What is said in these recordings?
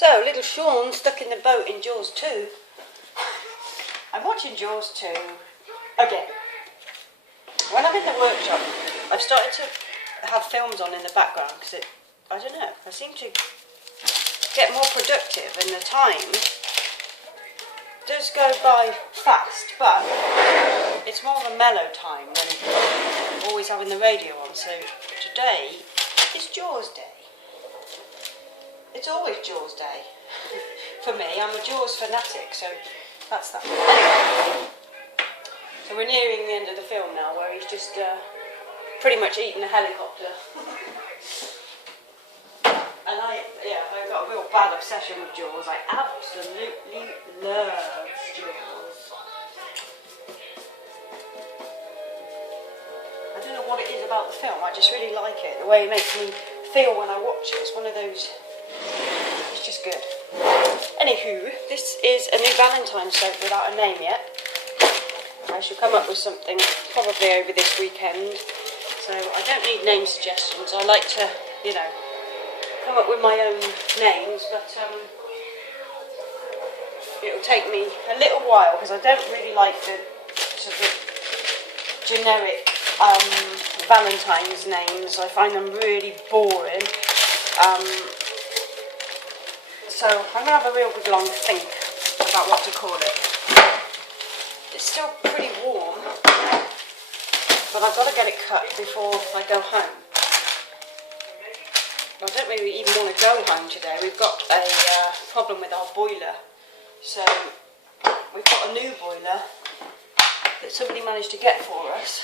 So, little Sean stuck in the boat in Jaws 2. I'm watching Jaws 2 again. When I'm in the workshop, I've started to have films on in the background because I don't know, I seem to get more productive and the time does go by fast, but it's more of a mellow time than always having the radio on. So today is Jaws Day. It's always Jaws Day for me. I'm a Jaws fanatic, so that's that. Anyway, so we're nearing the end of the film now, where he's just pretty much eaten a helicopter. And I've got a real bad obsession with Jaws. I absolutely love Jaws. I don't know what it is about the film, I just really like it. The way it makes me feel when I watch it. It's one of those, it's just good. Anywho, this is a new Valentine's soap without a name yet. I shall come up with something probably over this weekend. So I don't need name suggestions. I like to, you know, come up with my own names, but it'll take me a little while because I don't really like the sort of generic Valentine's names. I find them really boring. So I'm going to have a real good long think about what to call it. It's still pretty warm, but I've got to get it cut before I go home. I don't really even want to go home today. We've got a problem with our boiler. So we've got a new boiler that somebody managed to get for us,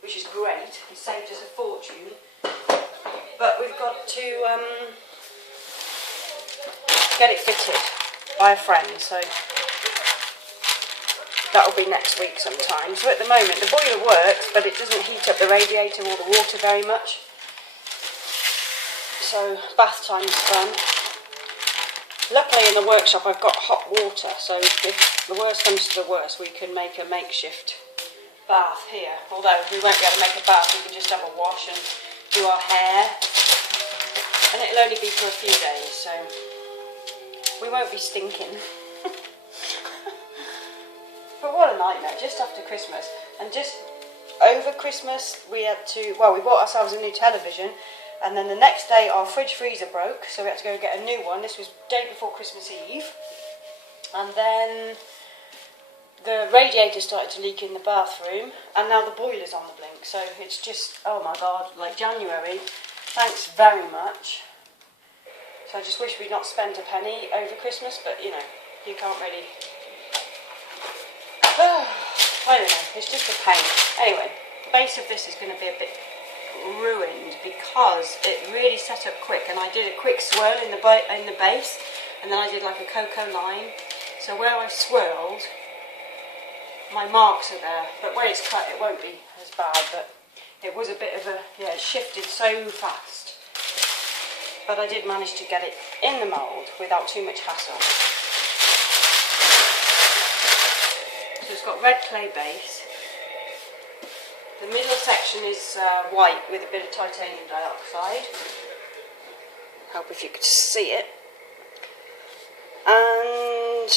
which is great. It saved us a fortune. But we've got to get it fitted by a friend. So that'll be next week sometime. So at the moment the boiler works, but it doesn't heat up the radiator or the water very much. So bath time's fun. Luckily in the workshop I've got hot water, so if the worst comes to the worst we can make a makeshift bath here. Although we won't be able to make a bath, we can just have a wash and do our hair. And it'll only be for a few days, so we won't be stinking. But what a nightmare, just after Christmas. And just over Christmas we had to, well, we bought ourselves a new television. And then the next day our fridge freezer broke, so we had to go and get a new one. This was day before Christmas Eve. And then the radiator started to leak in the bathroom, and now the boiler's on the blink. So it's just, oh my God, like January. Thanks very much. So I just wish we'd not spent a penny over Christmas, but you know, you can't really. I don't know, it's just a pain. Anyway, the base of this is going to be a bit ruined because it really set up quick, and I did a quick swirl in the base, and then I did like a cocoa line. So where I swirled, my marks are there, but where it's cut it won't be as bad, but it was a bit of a, yeah, it shifted so fast. But I did manage to get it in the mould without too much hassle. So it's got red clay base. The middle section is white with a bit of titanium dioxide. Hope if you could see it. And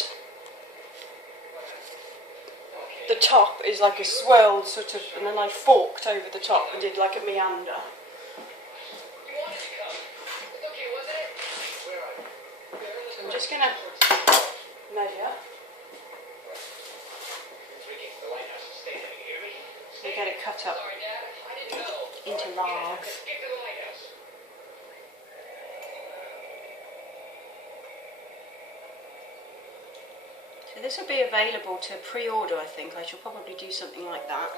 the top is like a swirled sort of, and then I forked over the top and did like a meander. So I'm just going to measure. So get it cut up into logs. So this will be available to pre-order, I think. I shall probably do something like that.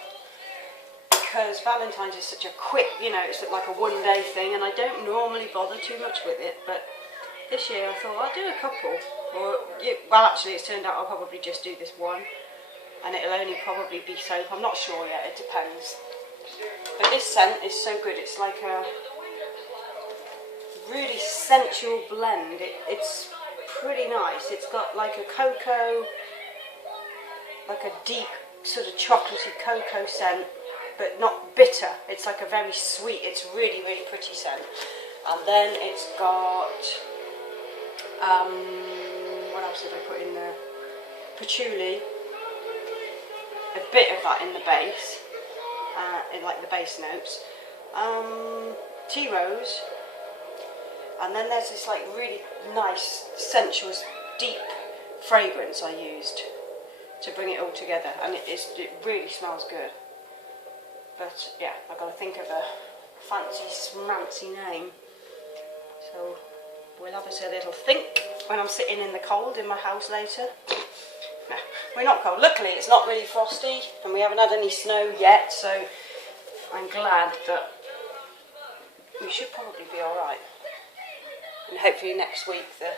Because Valentine's is such a quick, you know, it's like a one-day thing, and I don't normally bother too much with it, but this year I thought I'll do a couple. Or, well, actually it's turned out I'll probably just do this one. And it'll only probably be soap. I'm not sure yet, it depends. But this scent is so good. It's like a really sensual blend. It's pretty nice. It's got like a cocoa, like a deep sort of chocolatey cocoa scent, but not bitter. It's like a very sweet, it's really, really pretty scent. And then it's got What else did I put in there? Patchouli. A bit of that in the base, in like the base notes. Tea rose. And then there's this like really nice, sensuous, deep fragrance I used to bring it all together, and it really smells good. But yeah, I've got to think of a fancy smancy name. So we'll have a little think when I'm sitting in the cold in my house later. No, we're not cold. Luckily it's not really frosty and we haven't had any snow yet, so I'm glad that we should probably be alright. And hopefully next week the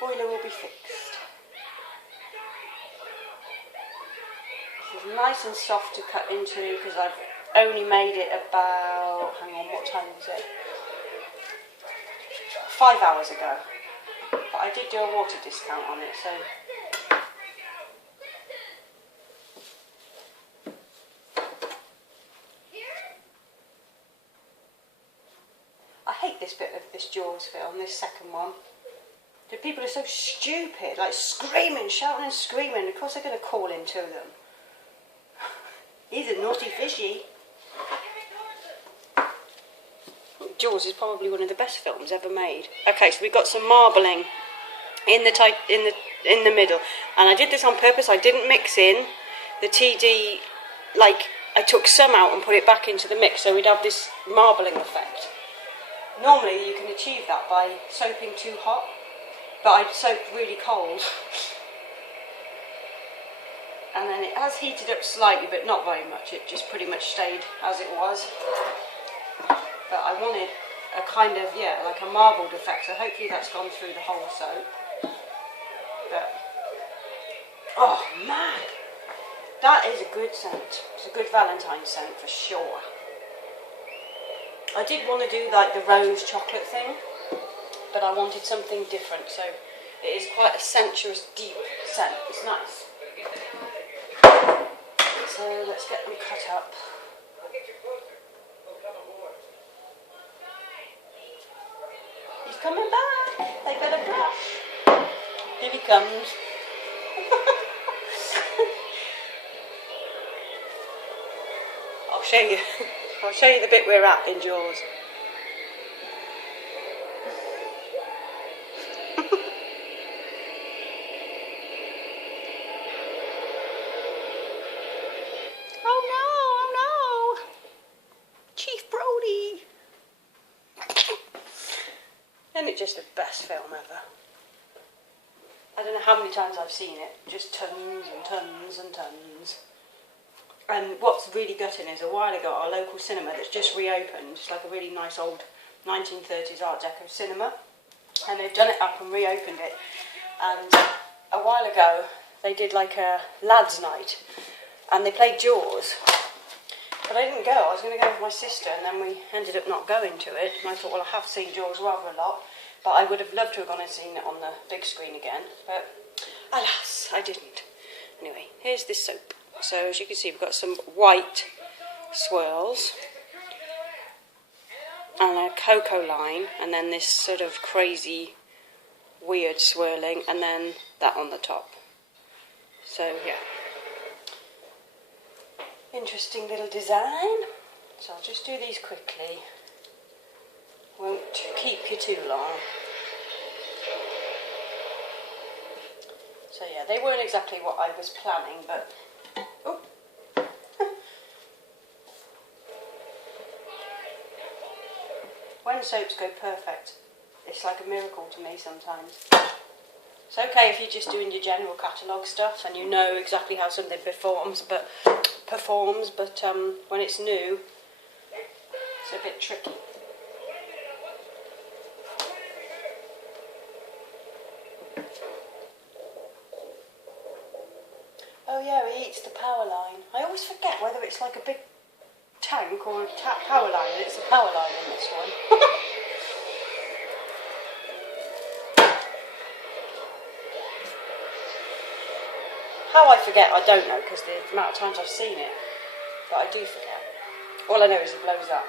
boiler will be fixed. This is nice and soft to cut into because I've only made it about, hang on, what time is it? 5 hours ago. But I did do a water discount on it, so I hate this bit of this Jaws film, this second one. The people are so stupid, like screaming, shouting and screaming. Of course they're going to call him to them. He's a naughty fishy. Jaws is probably one of the best films ever made. Okay, so we've got some marbling in the middle, and I did this on purpose. I didn't mix in the TD, like I took some out and put it back into the mix, so we'd have this marbling effect. Normally you can achieve that by soaping too hot, but I soaked really cold. And then it has heated up slightly, but not very much. It just pretty much stayed as it was. But I wanted a kind of, yeah, like a marbled effect, so hopefully that's gone through the whole soap. But, oh man, that is a good scent. It's a good Valentine's scent for sure. I did want to do like the rose chocolate thing, but I wanted something different, so it is quite a sensuous, deep scent. It's nice. So let's get them cut up. He's coming back. They better brush. Here he comes. I'll show you. I'll show you the bit we're at in Jaws. Oh no, Chief Brody. Isn't it just the best film ever? I don't know how many times I've seen it, just tons and tons and tons. And what's really gutting is a while ago our local cinema that's just reopened, it's like a really nice old 1930s Art Deco cinema, and they've done it up and reopened it. And a while ago they did like a lads' night and they played Jaws, but I didn't go. I was going to go with my sister, and then we ended up not going to it. And I thought, well, I have seen Jaws rather a lot, but I would have loved to have gone and seen it on the big screen again, but alas, I didn't. Anyway, here's this soap. So as you can see, we've got some white swirls and a cocoa line, and then this sort of crazy weird swirling, and then that on the top. So yeah, interesting little design. So I'll just do these quickly, won't keep you too long. So yeah, they weren't exactly what I was planning, but oh. When soaps go perfect, it's like a miracle to me sometimes. It's okay if you're just doing your general catalogue stuff and you know exactly how something performs, but when it's new, it's a bit tricky. Oh yeah, he eats the power line. I always forget whether it's like a big tank or a power line. It's a power line in this one. How I forget, I don't know, because the amount of times I've seen it. But I do forget. All I know is it blows up.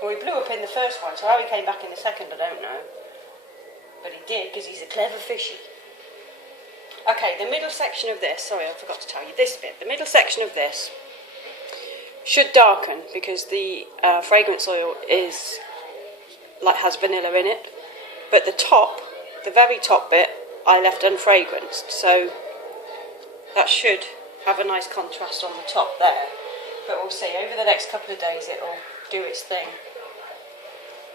Well, he blew up in the first one, so how he came back in the second, I don't know. but he did because he's a clever fishy. Okay, the middle section of this, sorry I forgot to tell you this bit, the middle section of this should darken because the fragrance oil is has vanilla in it, but the very top bit I left unfragranced, so that should have a nice contrast on the top there, but we'll see. Over the next couple of days it'll do its thing,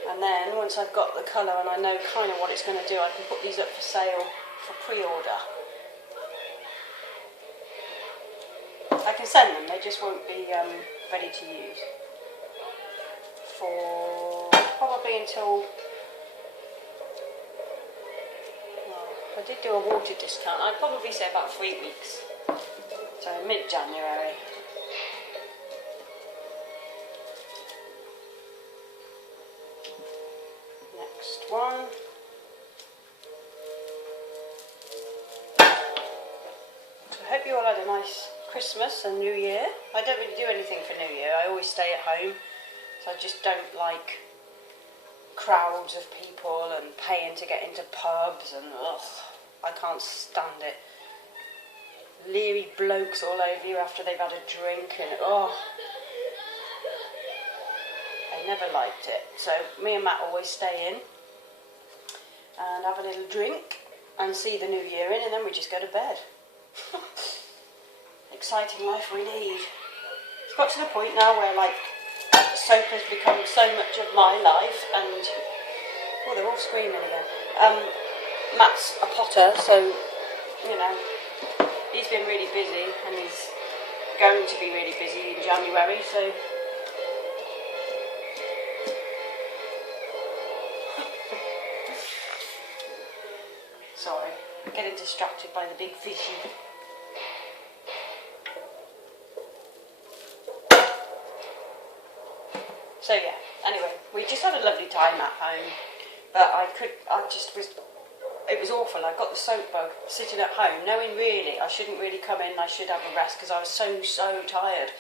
and then once I've got the colour and I know kind of what it's going to do, I can put these up for sale for pre-order. I can send them, they just won't be ready to use for probably until, well, I did do a water discount, I'd probably say about 3 weeks, so mid-January. Next one. So I hope you all had a nice Christmas and New Year. I don't really do anything for New Year, I always stay at home, so I just don't like crowds of people and paying to get into pubs and ugh, I can't stand it. Leery blokes all over you after they've had a drink and oh, I never liked it. So me and Matt always stay in and have a little drink and see the New Year in, and then we just go to bed. Exciting life we lead. It's got to the point now where like soap has become so much of my life, and oh, they're all screaming again. Matt's a potter, so you know he's been really busy, and he's going to be really busy in January. So sorry, I'm getting distracted by the big fishy. So yeah, anyway, we just had a lovely time at home, but it was awful. I got the soap bug sitting at home, knowing really I shouldn't really come in, I should have a rest because I was so tired.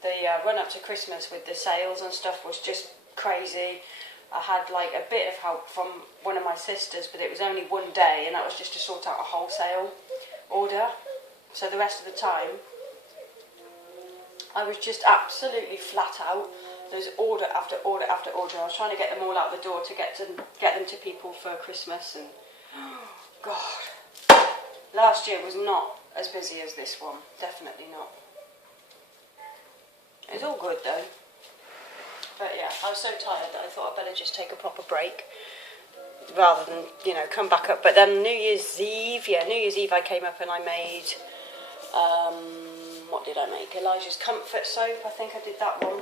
The run up to Christmas with the sales and stuff was just crazy. I had like a bit of help from one of my sisters, but it was only one day, and that was just to sort out a wholesale order. So the rest of the time, I was just absolutely flat out. There's order after order after order. I was trying to get them all out the door to get them to people for Christmas, and oh God, last year was not as busy as this one. Definitely not. It was all good though. But yeah, I was so tired that I thought I'd better just take a proper break rather than, you know, come back up. But then New Year's Eve I came up and I made, what did I make? Elijah's Comfort Soap, I think I did that one.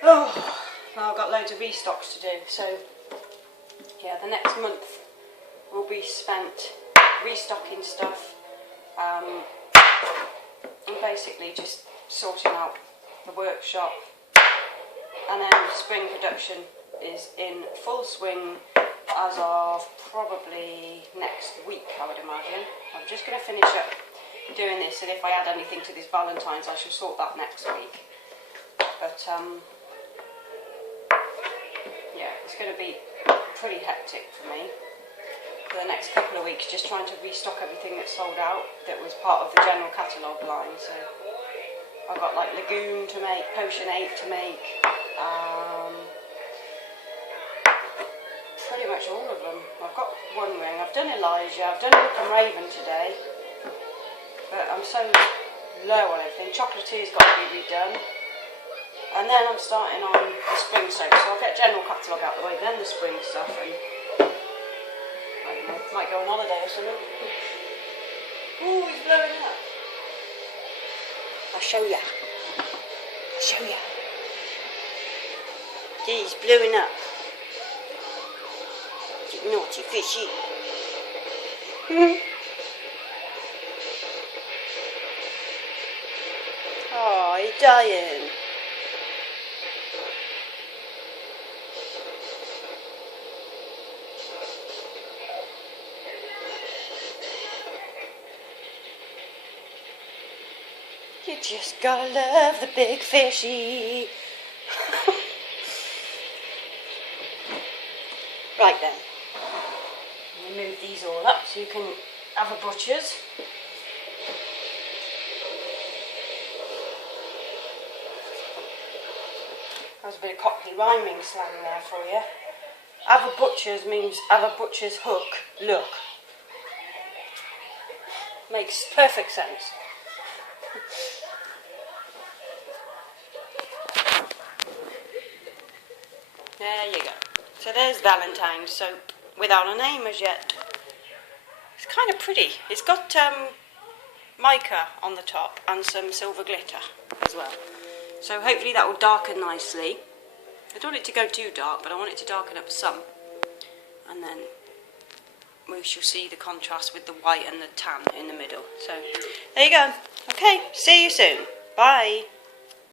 Oh, now I've got loads of restocks to do, so yeah, the next month will be spent restocking stuff, and basically just sorting out the workshop, and then spring production is in full swing as of probably next week, I would imagine. I'm just going to finish up doing this, and if I add anything to this Valentine's I shall sort that next week. But yeah, it's going to be pretty hectic for me for the next couple of weeks, just trying to restock everything that's sold out that was part of the general catalogue line. So I've got like Lagoon to make, Potion 8 to make, pretty much all of them. I've got one ring, I've done Elijah, I've done Hook and Raven today, but I'm so low on everything. Chocolatier's got to be redone. And then I'm starting on the spring soap, so I'll get general catalogue out the way, then the spring stuff, and I don't know, might go on holiday or something. Ooh, he's blowing up. I'll show ya. He's blowing up. You naughty fishy. Oh, he's dying. You just gotta love the big fishy. Right then. remove these all up so you can have a butcher's. That was a bit of Cockney rhyming slang there for you. Have a butcher's means have a butcher's hook look. Makes perfect sense. There you go. So there's Valentine's soap without a name as yet. It's kind of pretty. It's got mica on the top and some silver glitter as well. So hopefully that will darken nicely. I don't want it to go too dark, but I want it to darken up some. And then we shall see the contrast with the white and the tan in the middle. So there you go. Okay, see you soon. Bye.